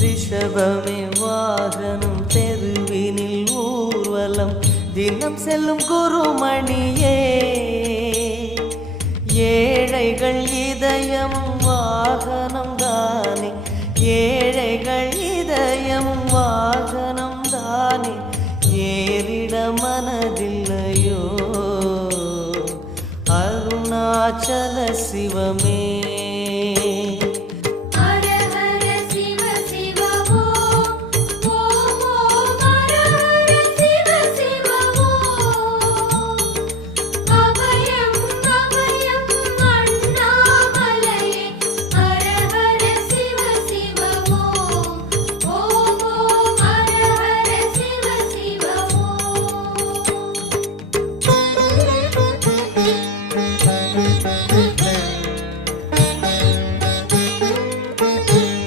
ரிஷபமே வாகனம் தெருவினில் ஊர்வலம் தினம் செல்லும் குருமணியே ஏழைகள் இதயம் வாகனம் தானே ஏழைகள் இதயம் வாகனம் தானே ஏறிட மனதில்லையோ அருணாச்சல சிவமே